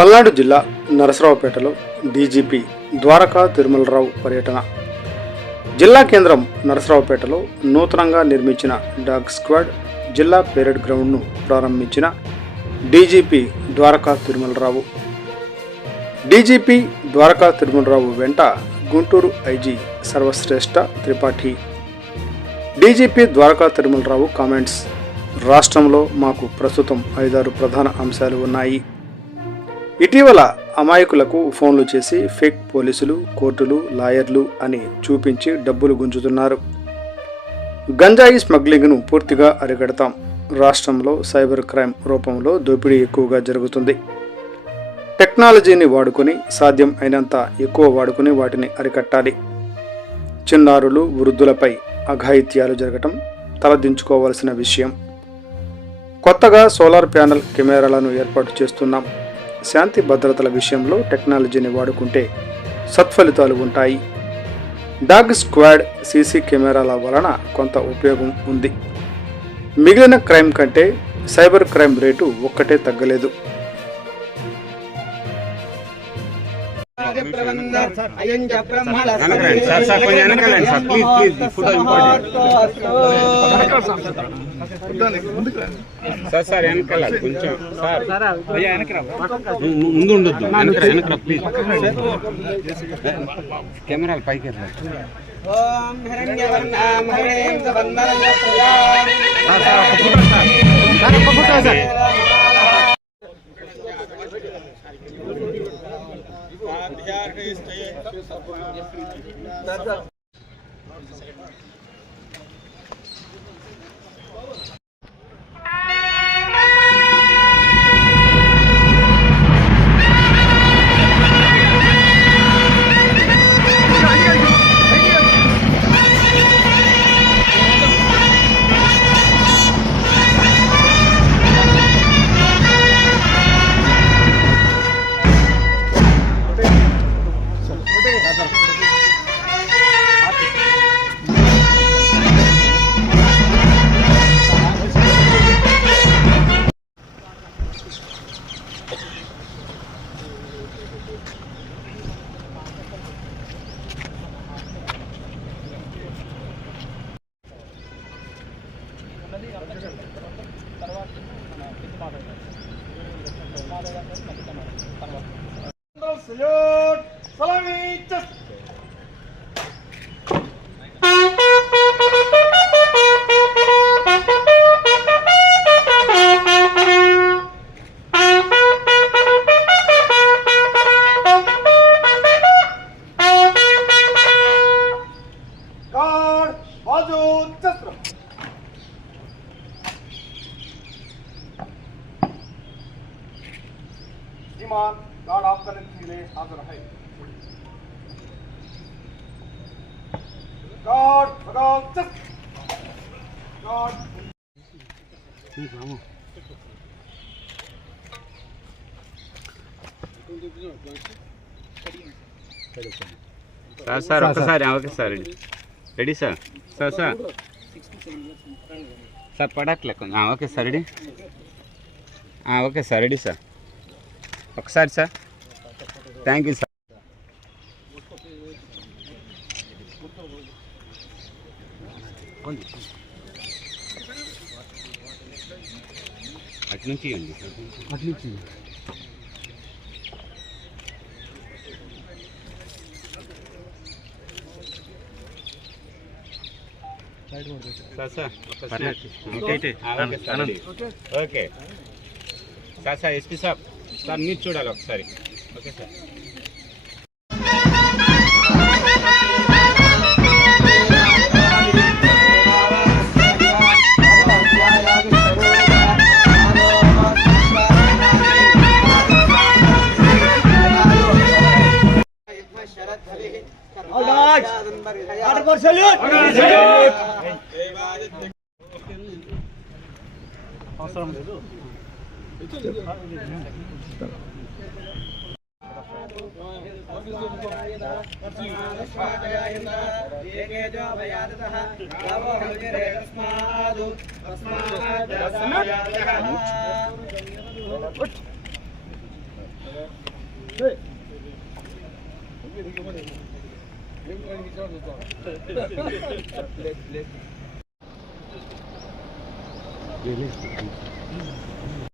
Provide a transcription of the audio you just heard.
పల్నాడు జిల్లా నరసరావుపేటలో డీజీపీ ద్వారకా తిరుమలరావు పర్యటన. జిల్లా కేంద్రం నరసరావుపేటలో నూతనంగా నిర్మించిన డాగ్ స్క్వాడ్ జిల్లా పెరేడ్ గ్రౌండ్ను ప్రారంభించిన డీజీపీ ద్వారకా తిరుమలరావు. డీజీపీ ద్వారకా తిరుమలరావు వెంట Guntur IG Sarvashreshtha Tripathi. DGP Dwaraka Tirumalarao comments. రాష్ట్రంలో మాకు ప్రస్తుతం 5-6 ప్రధాన అంశాలు ఉన్నాయి. ఇటీవల అమాయకులకు ఫోన్లు చేసి ఫేక్ పోలీసులు, కోర్టులు, లాయర్లు అని చూపించి డబ్బులు గుంజుతున్నారు. గంజాయి స్మగ్లింగ్ను పూర్తిగా అరికడతాం. రాష్ట్రంలో సైబర్ క్రైమ్ రూపంలో దోపిడీ ఎక్కువగా జరుగుతుంది. టెక్నాలజీని వాడుకొని సాధ్యం అయినంత ఎక్కువ వాడుకొని వాటిని అరికట్టాలి. చిన్నారులు, వృద్ధులపై అఘాయిత్యాలు జరగటం తలదించుకోవాల్సిన విషయం. కొత్తగా సోలార్ ప్యానెల్ కెమెరాలను ఏర్పాటు చేస్తున్నాం. శాంతి భద్రతల విషయంలో టెక్నాలజీని వాడుకుంటే సత్ఫలితాలు ఉంటాయి. డాగ్ స్క్వాడ్ సీసీ కెమెరాల వలన కొంత ఉపయోగం ఉంది. మిగిలిన క్రైమ్ కంటే సైబర్ క్రైమ్ రేటు ఒక్కటే తగ్గలేదు. సార్ వెనకాల కొంచెం ముందు ఉండొద్దు, వెనకరా ప్లీజ్. కెమెరాలు పైకి गार्ड आपका के लिए हाजिर है। गार्ड गार्ड సార్ ఒకసారి okay sir ready sir sir sir sir పడట్లే కొంచెం okay sir ready okay sir ready sir ఒకసారి సార్ థ్యాంక్ యూ సార్. అటు నుంచి ఇవ్వండి అటు నుంచి sir sir okay sir sir SP sir sir మీరు చూడాలి ఒకసారి ఓకే సార్. అవసరం లేదు.